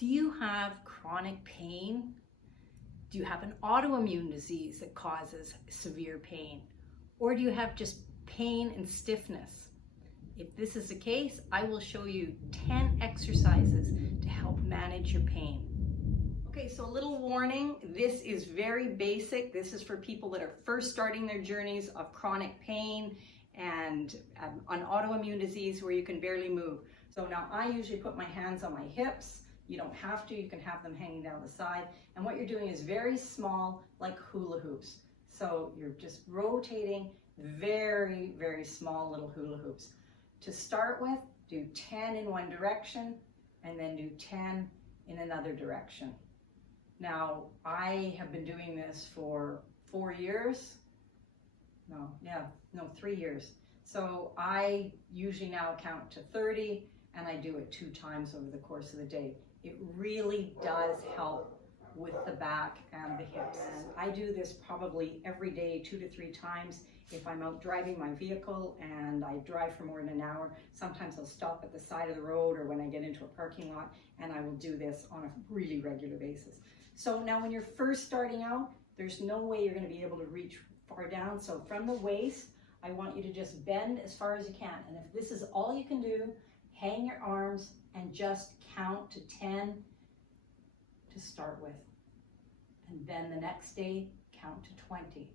Do you have chronic pain? Do you have an autoimmune disease that causes severe pain? Or do you have just pain and stiffness? If this is the case, I will show you 10 exercises to help manage your pain. Okay, so a little warning, this is very basic. This is for people that are first starting their journeys of chronic pain and an autoimmune disease where you can barely move. So now I usually put my hands on my hips. You don't have to, you can have them hanging down the side. And what you're doing is very small, like hula hoops. So you're just rotating very, very small little hula hoops. To start with, do 10 in one direction and then do 10 in another direction. Now, I have been doing this for 3 years. So I usually now count to 30 and I do it 2 times over the course of the day. It really does help with the back and the hips. And I do this probably every day, 2 to 3 times. If I'm out driving my vehicle and I drive for more than an hour, sometimes I'll stop at the side of the road or when I get into a parking lot, and I will do this on a really regular basis. So now when you're first starting out, there's no way you're going to be able to reach far down. So from the waist, I want you to just bend as far as you can. And if this is all you can do, hang your arms and just count to 10 to start with. And then the next day, count to 20.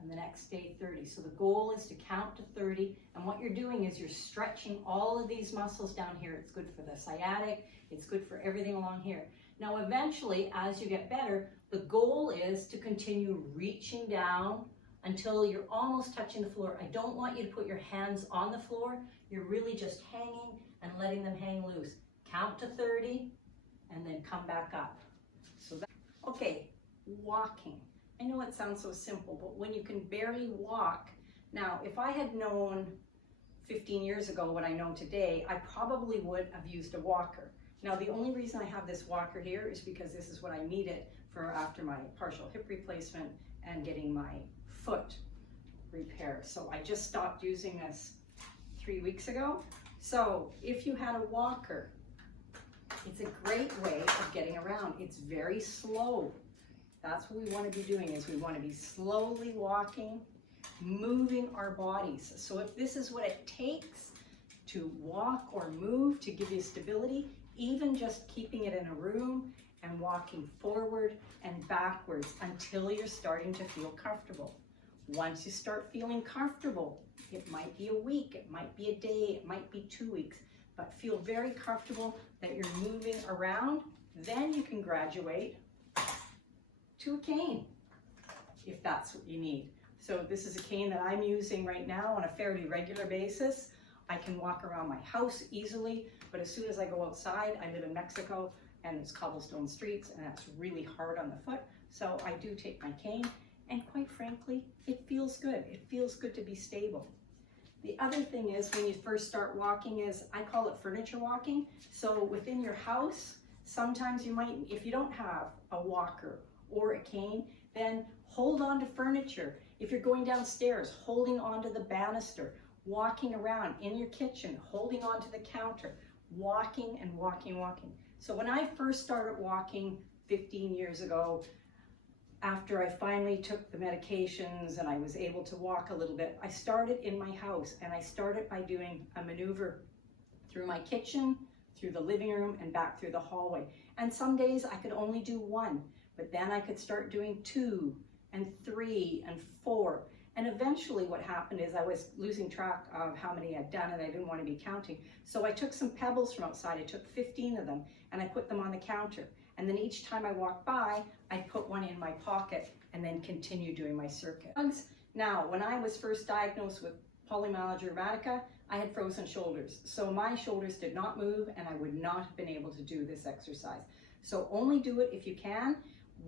And the next day, 30. So the goal is to count to 30. And what you're doing is you're stretching all of these muscles down here. It's good for the sciatic. It's good for everything along here. Now, eventually, as you get better, the goal is to continue reaching down until you're almost touching the floor. I don't want you to put your hands on the floor. You're really just hanging and letting them hang loose. Count to 30 and then come back up. Okay, walking. I know it sounds so simple, but when you can barely walk. Now, if I had known 15 years ago what I know today, I probably would have used a walker. Now, the only reason I have this walker here is because this is what I needed for after my partial hip replacement and getting my foot repaired. So I just stopped using this 3 weeks ago. So if you had a walker, it's a great way of getting around. It's very slow. That's what we want to be doing, is we want to be slowly walking, moving our bodies. So if this is what it takes to walk or move to give you stability, even just keeping it in a room and walking forward and backwards until you're starting to feel comfortable. Once you start feeling comfortable, it might be a week, it might be a day, it might be 2 weeks, but feel very comfortable that you're moving around, then you can graduate to a cane, if that's what you need. So this is a cane that I'm using right now on a fairly regular basis. I can walk around my house easily, but as soon as I go outside, I live in Mexico and it's cobblestone streets and that's really hard on the foot. So I do take my cane, and quite frankly, it feels good. It feels good to be stable. The other thing is, when you first start walking, is I call it furniture walking. So within your house, sometimes you might, if you don't have a walker or a cane, then hold on to furniture. If you're going downstairs, holding on to the banister, walking around in your kitchen, holding on to the counter, walking and walking, walking. So when I first started walking 15 years ago, after I finally took the medications and I was able to walk a little bit, I started in my house, and I started by doing a maneuver through my kitchen, through the living room, and back through the hallway. And some days I could only do 1, but then I could start doing 2 and 3 and 4. And eventually what happened is I was losing track of how many I'd done, and I didn't want to be counting. So I took some pebbles from outside, I took 15 of them, and I put them on the counter. And then each time I walked by, I put one in my pocket and then continue doing my circuit. Now, when I was first diagnosed with Polymyalgia Rheumatica, I had frozen shoulders. So my shoulders did not move, and I would not have been able to do this exercise. So only do it if you can.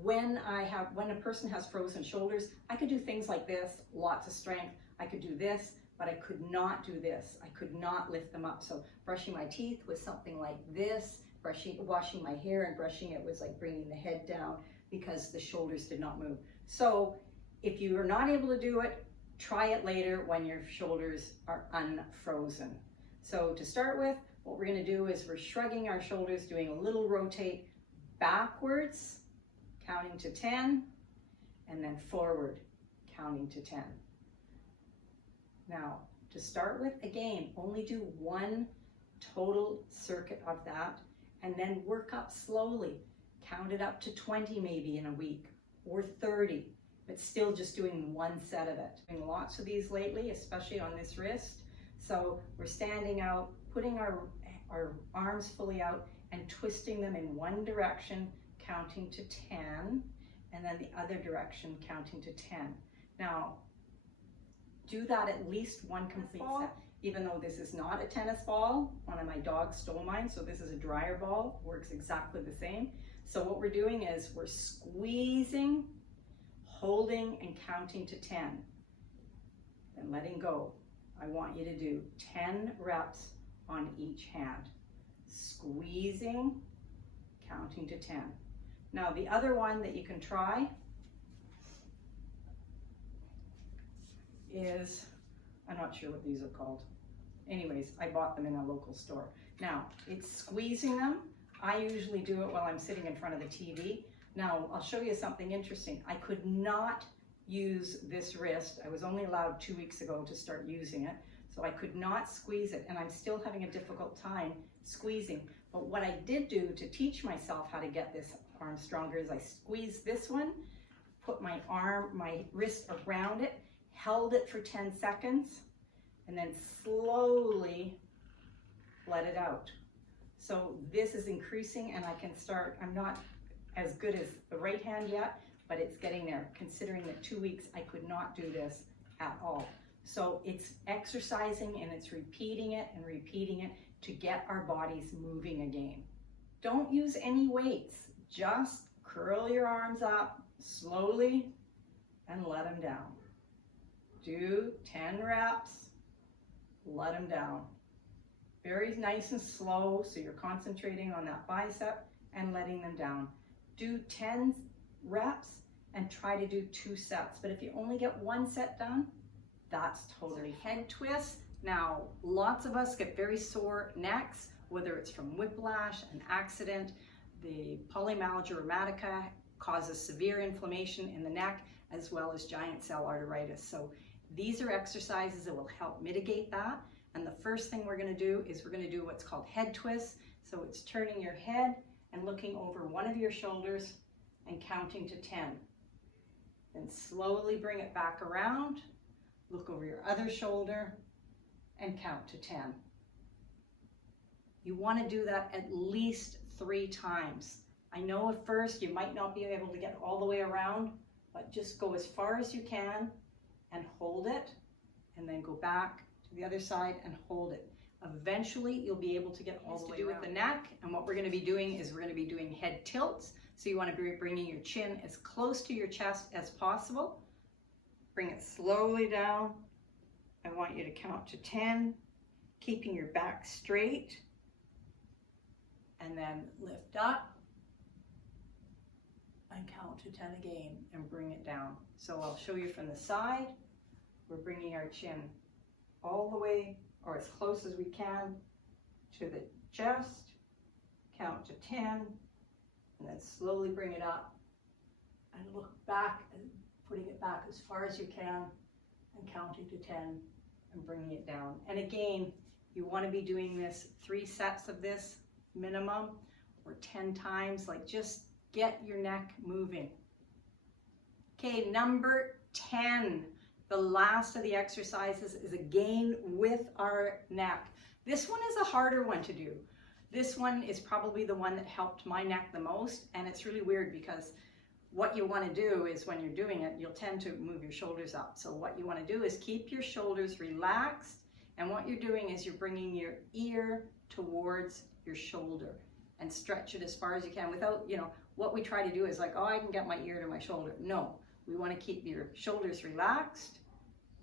When a person has frozen shoulders, I could do things like this, lots of strength. I could do this, but I could not do this. I could not lift them up. So brushing my teeth was something like this. Washing my hair and brushing it was like bringing the head down because the shoulders did not move. So if you are not able to do it, try it later when your shoulders are unfrozen. So to start with, What we're going to do is we're shrugging our shoulders, doing a little rotate backwards, counting to 10, and then forward, counting to 10. Now, to start with, again, only do one total circuit of that, and then work up slowly. Count it up to 20 maybe in a week, or 30, but still just doing one set of it. Doing lots of these lately, especially on this wrist. So we're standing out, putting our arms fully out and twisting them in one direction, counting to 10, and then the other direction, counting to 10. Now, do that at least one complete set. Even though this is not a tennis ball, one of my dogs stole mine, so this is a dryer ball, works exactly the same. So what we're doing is we're squeezing, holding, and counting to 10, and letting go. I want you to do 10 reps on each hand. Squeezing, counting to 10. Now the other one that you can try is, I'm not sure what these are called. Anyways, I bought them in a local store. Now, it's squeezing them. I usually do it while I'm sitting in front of the TV. Now, I'll show you something interesting. I could not use this wrist. I was only allowed 2 weeks ago to start using it. So I could not squeeze it, and I'm still having a difficult time squeezing. But what I did do to teach myself how to get this arm stronger is I squeezed this one, put my wrist around it, held it for 10 seconds, and then slowly let it out. So this is increasing, and I can start, I'm not as good as the right hand yet, but it's getting there, considering that 2 weeks I could not do this at all. So it's exercising and it's repeating it and repeating it to get our bodies moving again. Don't use any weights, just curl your arms up slowly and let them down. Do 10 reps, let them down. Very nice and slow, so you're concentrating on that bicep and letting them down. Do 10 reps and try to do 2 sets, but if you only get 1 set done, that's totally head twist. Now, lots of us get very sore necks, whether it's from whiplash, an accident. The Polymyalgia Rheumatica causes severe inflammation in the neck, as well as giant cell arteritis. So these are exercises that will help mitigate that. And the first thing we're going to do is we're going to do what's called head twists. So it's turning your head and looking over one of your shoulders and counting to 10. Then slowly bring it back around. Look over your other shoulder and count to 10. You want to do that at least 3 times. I know at first you might not be able to get all the way around, but just go as far as you can and hold it, and then go back to the other side and hold it. Eventually you'll be able to get all the way around. With the neck, and what we're going to be doing is we're going to be doing head tilts. So you want to be bringing your chin as close to your chest as possible. Bring it slowly down. I want you to count to 10, keeping your back straight, and then lift up and count to 10 again and bring it down. So I'll show you from the side. We're bringing our chin all the way, or as close as we can, to the chest, count to 10, and then slowly bring it up and look back and putting it back as far as you can and counting to 10 and bringing it down. And again, you want to be doing this 3 sets of this minimum, or 10 times, like just get your neck moving. Okay, number 10. The last of the exercises is again with our neck. This one is a harder one to do. This one is probably the one that helped my neck the most, and it's really weird because what you want to do is when you're doing it, you'll tend to move your shoulders up. So what you want to do is keep your shoulders relaxed, and what you're doing is you're bringing your ear towards your shoulder and stretch it as far as you can without, what we try to do is like, oh, I can get my ear to my shoulder. No, we want to keep your shoulders relaxed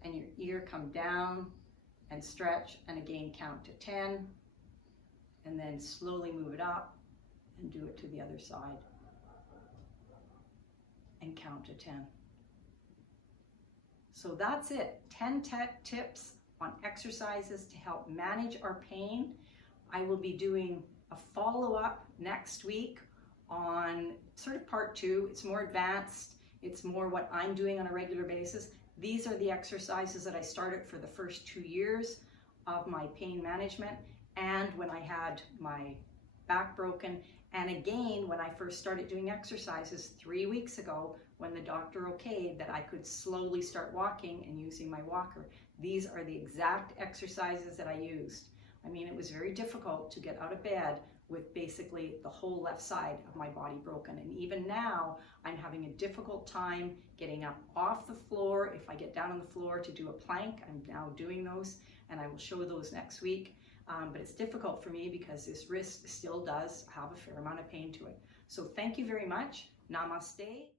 and your ear come down and stretch, and again count to 10, and then slowly move it up and do it to the other side and count to 10. So that's it. 10 tips on exercises to help manage our pain. I will be doing a follow-up next week on sort of part 2. It's more advanced. It's more what I'm doing on a regular basis. These are the exercises that I started for the first 2 years of my pain management, and when I had my back broken, and again when I first started doing exercises 3 weeks ago when the doctor okayed that I could slowly start walking and using my walker. These are the exact exercises that I used. I mean, it was very difficult to get out of bed with basically the whole left side of my body broken. And even now, I'm having a difficult time getting up off the floor. If I get down on the floor to do a plank, I'm now doing those, and I will show those next week. But it's difficult for me because this wrist still does have a fair amount of pain to it. So thank you very much. Namaste.